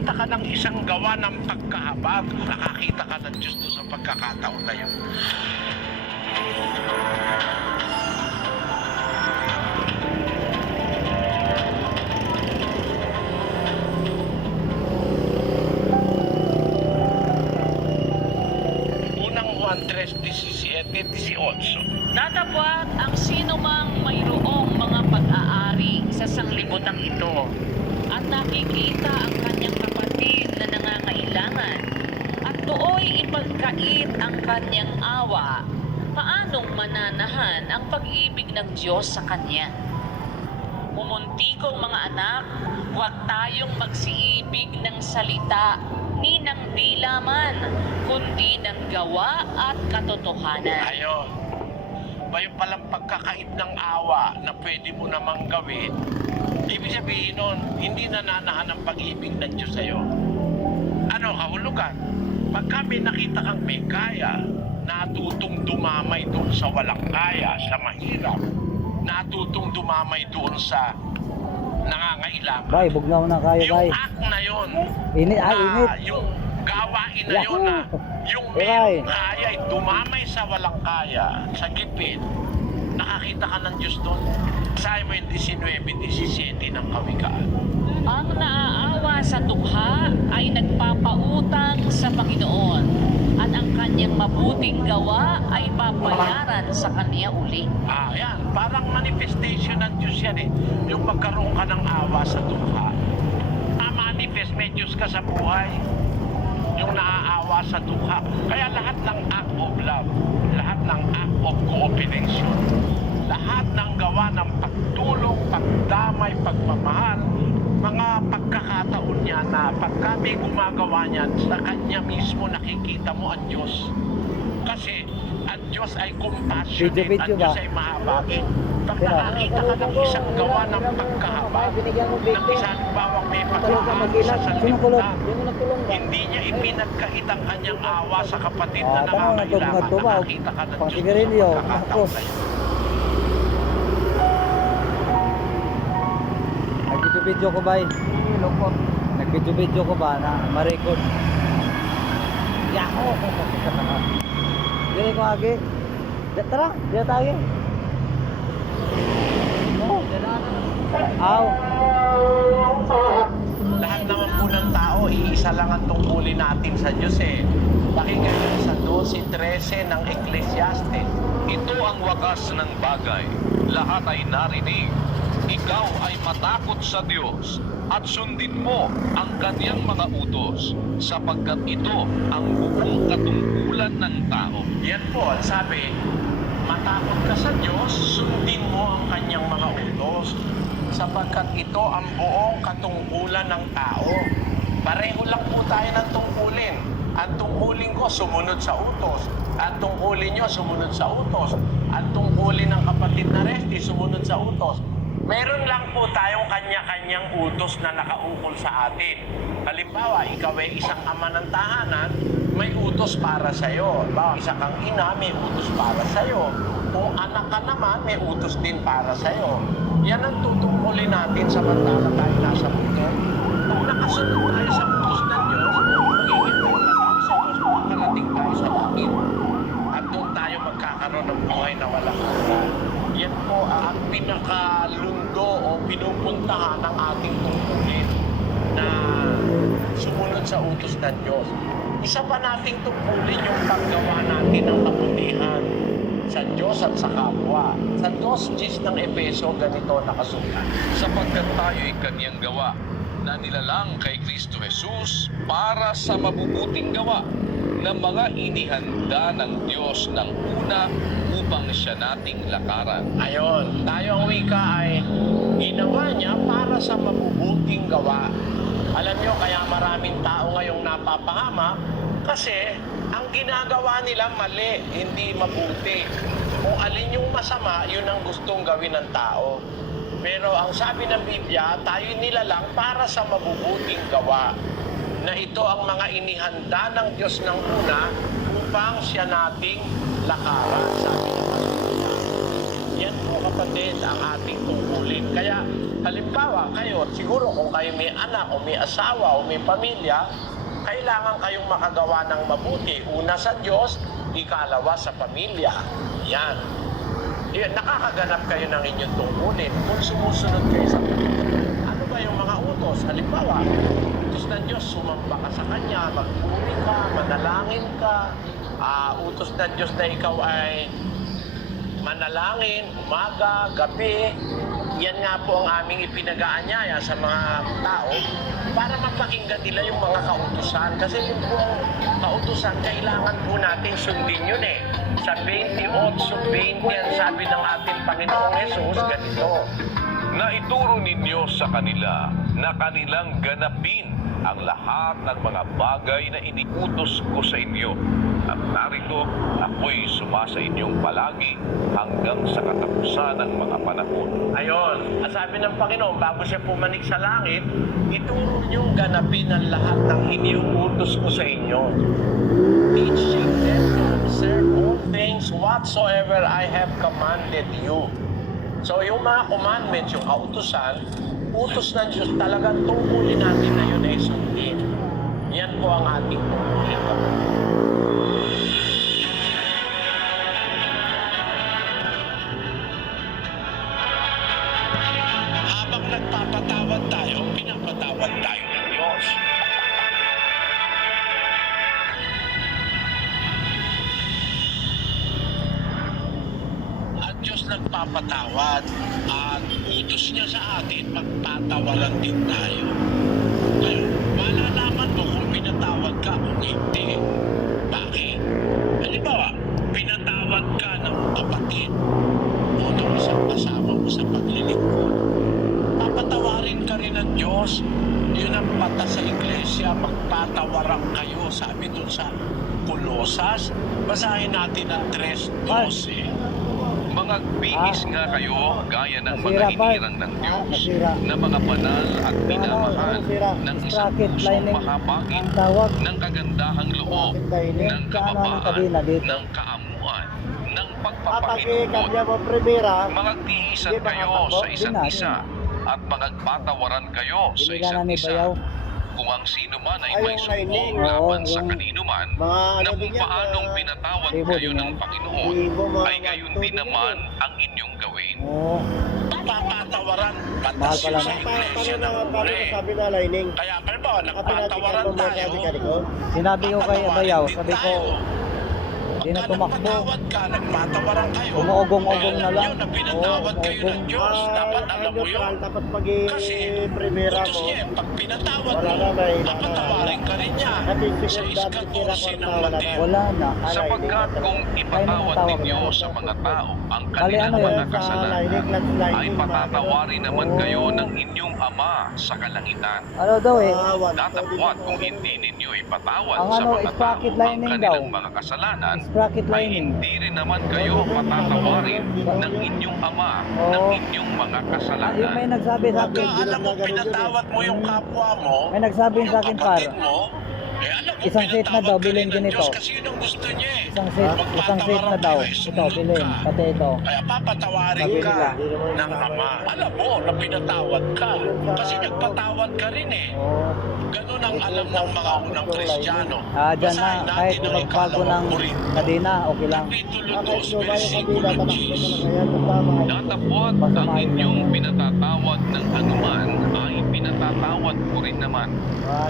nakakita ka ng isang gawa ng pagkahabag, nakakita ka ng Diyos doon sa pagkakataon na yun. Unang Juan 3:17-18. Datapwat ang sinumang mayroong mga pag-aari sa sanglibutan ito at nakikita ang kanyang kapatid na nangangailangan at dooy ipagkait ang kanyang awa, paanong mananahan ang pag-ibig ng Diyos sa kanya? Mumuntikong mga anak, huwag tayong magsiibig ng salita ni ng dilaman, kundi ng gawa at katotohanan. Ayun. Bayo palang pagkakait ng awa na pwede mo namang gawin, ibig sabihin nun, hindi nananahan ang pag-ibig ng Diyos sa'yo. Ano, kahulugan? Pag kami nakita kang may kaya, natutong dumamay doon sa walang kaya, sa mahirap, natutong dumamay doon sa nangangailangan. Bay, bugnaw na kayo, bay. Yung act na yun, Init, init. yung gawain na yun na yung Iray. mayroong kaya ay dumamay sa walang kaya, sa gipit, nakakita ka ng Diyos doon. Sabi mo yung 19:17 ng Kawikaan. Ang naaawa sa dukha ay nagpapautang sa Panginoon at ang kanyang mabuting gawa ay papayaran sa kanya uli. Yan. Parang manifestation ng Diyos yan eh. Yung magkaroon ka ng awa sa dukha. Manifest, may Diyos ka sa buhay. Yung naaawa sa dukha. Kaya lahat ng act of love, lahat ng act of cooperation, lahat ng gawa ng pagtulong, pagdamay, pagmamahal, mga pagkakataon niya na pag kami gumagawa niyan, sa Kanya mismo nakikita mo ang Diyos. Kasi ang Diyos ay compassionate, Video ang Diyos ba? ay mahabagin. Pag nakakita ka ng isang gawa ng pagkahabag, ng isang bawang may pagkahabag sa sanlibutan, hindi niya ipinagkait ang kanyang awa sa kapatid na nangangailangan, nakakita ka ng Diyos sa pagkakataon na yun. Nag-video ko, bay. Nag-video ko ba na ma-record? Yako! Dili ko agi. Tara, dito tayo. Oh, aw. Lahat naman po ng tao, iisa lang ang tungkulin natin sa Diyos eh. Pakinggan niyo sa 12:13 ng Ecclesiastes. Ito ang wagas ng bagay. Lahat ay narinig. Ikaw ay matakot sa Diyos at sundin mo ang kanyang mga utos, sapagkat ito ang buong katungkulan ng tao. Yan po, ang sabi, matakot ka sa Diyos, sundin mo ang kanyang mga utos, sapagkat ito ang buong katungkulan ng tao. Pareho lang po tayo ng tungkulin. Ang tungkulin ko, sumunod sa utos. Ang tungkulin nyo, sumunod sa utos. Ang tungkulin ng kapatid na Resti, sumunod sa utos. Meron lang po tayong kanya-kanyang utos na nakaukol sa atin. Halimbawa, ikaw ay isang ama ng tahanan, may utos para sa'yo. Halimbawa, isa kang ina, may utos para sa'yo. Kung anak ka naman, may utos din para sa'yo. Yan ang tutungkulin natin samantala tayo nasa mundo. Kung nakasunod tayo sa utos ng Diyos, maghihintay na tayo sa Diyos, makakarating tayo sa langit. At doon tayo magkakaroon ng buhay na walang hanggan. Yan po ang pinakalundo o pinupuntahan ng ating tungkulin na sumunod sa utos ng Diyos. Isa pa nating tungkulin yung paggawa natin ng kabutihan sa Diyos at sa kapwa. Sa 2:10 ng Efeso, ganito nakasulat. Sapagkat tayo'y kanyang gawa, na nilalang kay Kristo Jesus para sa mabubuting gawa na mga inihanda ng Diyos ng una upang siya nating lakaran. Ayon, tayo ang wika ay ginawa niya para sa mabubuting gawa. Alam niyo, kaya maraming tao ngayong napapahama kasi ang ginagawa nila mali, hindi mabuti. Kung alin yung masama, yun ang gustong gawin ng tao. Pero ang sabi ng Biblia, tayo nilalang para sa mabubuting gawa. Na ito ang mga inihanda ng Diyos ng una upang siya nating lakaran, sabi ng Biblia. Yan po kapatid ang ating tungkulin. Kaya halimbawa, kayo, siguro kung kayo may anak o may asawa o may pamilya, kailangan kayong makagawa ng mabuti. Una sa Diyos, ikalawa sa pamilya. Yan. Nakakaganap kayo ng inyong tungkulin kung sumusunod kayo sa Panginoon. Ano ba yung mga utos? Halimbawa, utos ng Diyos, sumamba ka sa Kanya, magpuri ka, manalangin ka. Utos ng Diyos na ikaw ay manalangin, umaga, gabi. Yan nga po ang aming ipinag-aanyaya sa mga tao para mapakinggan nila yung mga kautusan. Kasi yung po ang kautusan, kailangan po natin sundin yun eh. Sa 28:20, ang sabi ng ating Panginoong Jesus, ganito. Na ituro ninyo sa kanila na kanilang ganapin ang lahat ng mga bagay na iniutos ko sa inyo. At narito, ako'y sumasa inyong palagi hanggang sa katapusan ng mga panahon. Ayon, ang sabi ng Panginoon, bago siya pumanik sa langit, ituro niyong ganapin ang lahat ng iniuutos ko sa inyo. Teaching them to observe all things whatsoever I have commanded you. So yung mga commandments, yung kautusan, utos ng Diyos, talagang tungkulin natin na yun ay sundin. Yan po ang ating tungkulin. Habang nagpapatawad tayo, pinapatawad tayo ng Diyos. At Diyos nagpapatawad at utos niya sa atin, magpatawaran din tayo. Kaya malalaman mo kung pinatawad ka kung hindi. Bakit? Halimbawa, pinatawad ka ng kapatid o ng isang kasama mo sa paglilingkod. Papatawarin ka rin ng Diyos. Yun ang pata sa iglesia, magpatawaran kayo. Sabi dun sa Kolosas, basahin natin ang 3:12. Mga bihis nga kayo, gaya ng mga Nasira, Bart. hinirang ng Diyos, Nasira. na mga banal at minamahal Nasira. ng isang Sprocket pusong lining. mahabagin, Ang tawag. ng kagandahang loob, Sprocket lining. ng Sa ano, anong kababaan, kabila dito? ng kaamuan, ng Kapag pagpapahintulot. kanya mo primera, Magtiisan Di ba kayo katakbo? sa isa't Di na, isa at magpatawaran kayo sa Binila isa't na ni isa. Bayaw. Kung ang sino man ay Ay, may yung sumbong lining. laban Oo, sa yung kanino man, mga na ano kung din yan, paanong pinatawad Ibo kayo din ng yan. Panginoon, Ibo, mga ay gayon din naman ang inyong gawin. Oo. Papatawaran, Mahal batas pala yun sa na. iglesia ng paano muli. sabi na lining? Kaya halimbawa, Kapinatikan nagpatawaran mo mo tayo, sabi ka ko. Sinabi ko kay Bayaw, sabi ko, di na pagka tumakbo. nagpatawad ka, nagpatawaran kayo. Umuugong-ugong Kaya na alam lang. nyo na pinatawad Oo, kayo ng Diyos. Dapat alam mo yun. Dapat pag Kasi primera utos mo, niya, pag pinatawad Wala mo, na, may papatawarin ka rin niya. Kasi Sa siguro dati 14 ng wala na. Mateo. Wala na. Sapagkat kung ipatawad tawag ninyo na. sa mga tao ang Bali, kanilang ano yun? mga kasalanan, lining, ay patatawarin naman Oo. kayo ng inyong Ama sa kalangitan. Ano daw eh? Datapwat kung hindi ninyo ipatawad Ang sa ano, mga tao sprocket ang lining kanilang daw. mga kasalanan, Sprocket ay lining. hindi rin naman kayo patatawarin ng inyong Ama ng Oo. inyong mga Ah, yung may kasalanan. nagsabi sa Pagka akin, alam mo, pinatawad mo yung kapwa mo, may nagsabi sa akin par, kapatid mo, alam mo, isang set na pinatawad daw, ka bilhin rin ng ganito. Diyos kasi yun ang gusto niya eh. isang set na daw. Ito, bilhin. Pati ito. Kaya papatawarin Sabi ka nila. ng Ama. Alam mo na pinatawad ka. Kasi nagpatawad ka rin eh. Oo. Ganun ang alam ng mga unang Kristiyano. Dyan na, Basahin kahit natin ang magbago ng ikalawang Korinto. kadena, okay lang. Kapitulo Bakit 2, mo ba yung versikulo kabila, 10. Datapwat ang inyong pinatatawad ng anuman ay pinatatawad ko rin naman.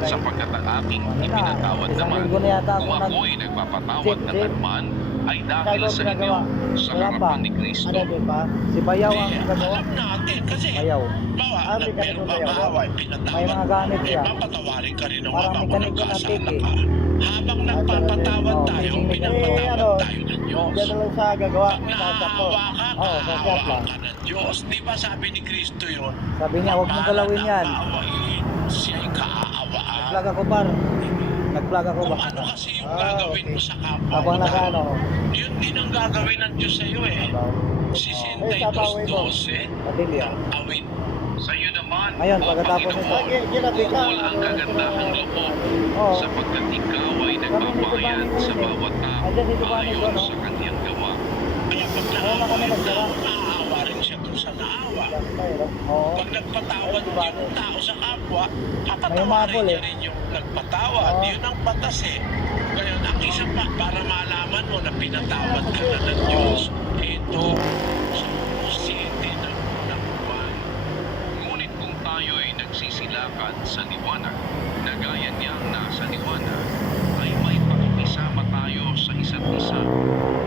Sapagkat ang aking ipinatawad Isang naman, linggo na yata ako kung nag... ako'y nagpapatawad ng anuman, ay dahil Ikaw sa inyo, ginagawa. sa Wala pa. harapan ni Kristo. Ano din ba? Si Bayaw ang Eh, nagawa. alam natin kasi Bayaw. bawa, Ah, may meron ganun bang ba away, May pinatawad mga mo, gamit siya. papatawarin ka rin ng Parang Ama kung mekaniko na nagkasala tiki. ka. Habang nagpapatawad Oo, tayo, may pinapatawad tayo ng Diyos. Diyan na lang sa gagawa. Pag Sasa ko. naawa ka, Oo, sa kaawa chat lang. ka ng Diyos. Di ba sabi ni Kristo yun? Sabi niya, huwag mo galawin yan. Aawain, siya'y kaaawaan. Nag-vlog ako par. Nag-vlog ako ba? Kung ano kasi yung Ah, gagawin mo okay. sa kapwa Habang mo, naka-ano. yun din ang gagawin ng Diyos sa iyo eh. Si Eh, sabawin mo. 62:12, Patilya. awit. Sa iyo naman, Ayun, O pagkatapos nito. Panginoon, Lagi, ginabi ka. bukol ang kagandahang loob, Oo. sapagkat ikaw ay nagbabayad sa bawat tao Andyan si Giovanni ayon doon, no? sa kanyang gawa. Kaya pag Ayun na kami naawa nagsara. naawa rin siya dun sa naawa. tayo, no? Oo. Pag nagpatawad yung tao sa kapwa, May papatawarin umabol, niya eh. rin yung nagpatawad. Oo. Yun ang batas eh. Ngayon, ang isa pa, para malaman mo na pinatawad ka na ng Diyos, ito, sumusiti ng buwan. Ngunit kung tayo'y nagsisilakan sa liwanag, na gaya niyang nasa liwanag, ay may pakikisama tayo sa isa't isa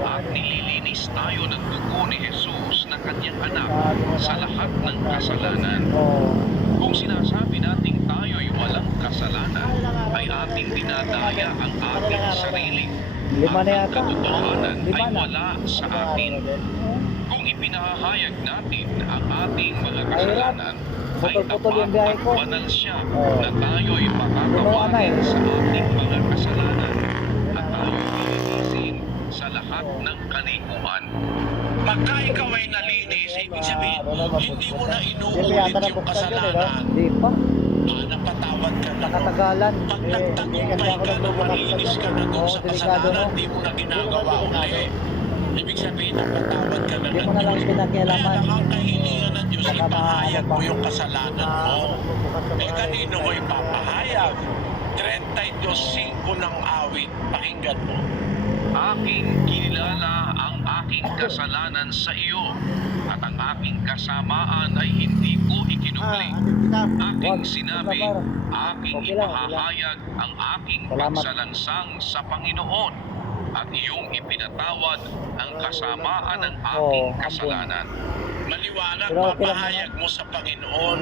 at nililinis tayo ng dugo ni Jesus na kanyang anak sa lahat ng kasalanan. Oo. Kung sinasabi nating tayo'y walang kasalanan, ay ating dinadaya ang ating sarili. Lima na At ang yata. katotohanan Lima ay na. wala sa atin. Kung ipinahahayag natin ang ating mga kasalanan, ay Putol-putol yung tapat biyahe at ko. banal siya Oo. na tayo'y Punuan na makakawain eh. sa ating mga kasalanan at tayo'y lilinisin sa lahat ng kalikuan. Pagka ikaw ay nalinis, ibig sabihin, hindi mo na Hindi inuulit yata yung nabuksan yun, kasalanan. Hindi pa. Napatawad ka na. Nakatagalan. Pag nagtagumpay ka na, malinis ka na doon Oo, sa delikado, kasalanan, no? hindi mo na ginagawa uli. Ibig sabihin, napatawad ka na Hindi ng mo na lang Diyos. pinakialaman. Kaya lang ang kahilingan ng Diyos, Baka ipahayag mo maano pa. yung kasalanan mo. Eh, kanino mo ipapahayag? 32:5 ng awit, pakinggan mo. Aking kinilala ang aking kasalanan sa iyo, at ang aking kasamaan ay hindi ko ikinubli. Aking sinabi, aking Okay lang, ipahahayag ang aking Salamat. pagsalansang sa Panginoon, at iyong ipinatawad ang kasamaan ng Oo, aking ambon. kasalanan. Maliwanag, Pero okay lang papahayag mo sa Panginoon.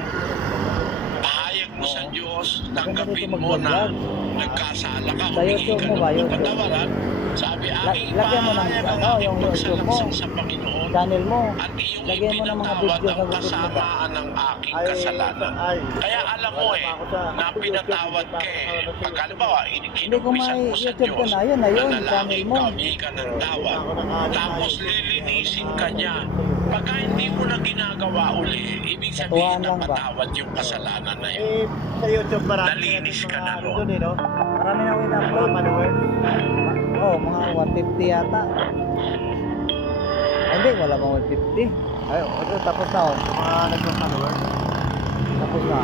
Pahayag mo sa Diyos, tanggapin dito mo na mag-vlog. nagkasala ka, Sa humingi YouTube ka mo ng ba, YouTube? kapatawaran. Sabi, aking Lagyan mo ng pahayag ang ano, aking yung YouTube mo. pagsalansang sa Panginoon. Channel mo. At iyong Lagyan mo ng mga ipinatawad video ang sa kasamaan ng aking kasalanan. Kaya alam mo eh, na pinatawad ka eh. Pag halimbawa, Hindi ko kinumpisan mo sa YouTube ka Diyos, na, yun na yun, nanalangin channel mo. ka, humingi ka ng tawad. Tapos lilinisin ka niya. Pagka hindi mo na ginagawa uli, ibig sabihin Katuwaan lang ba? napatawad yung kasalanan na yun. Eh, sa YouTube marami. Nalinis ka na, no? Doon, eh, no? Marami na in-upload. Mga followers. Oo, mga 150 yata. Ay, hindi, wala bang 150. Ay, ito, tapos na oh. Mga nagpa-followers. Tapos na.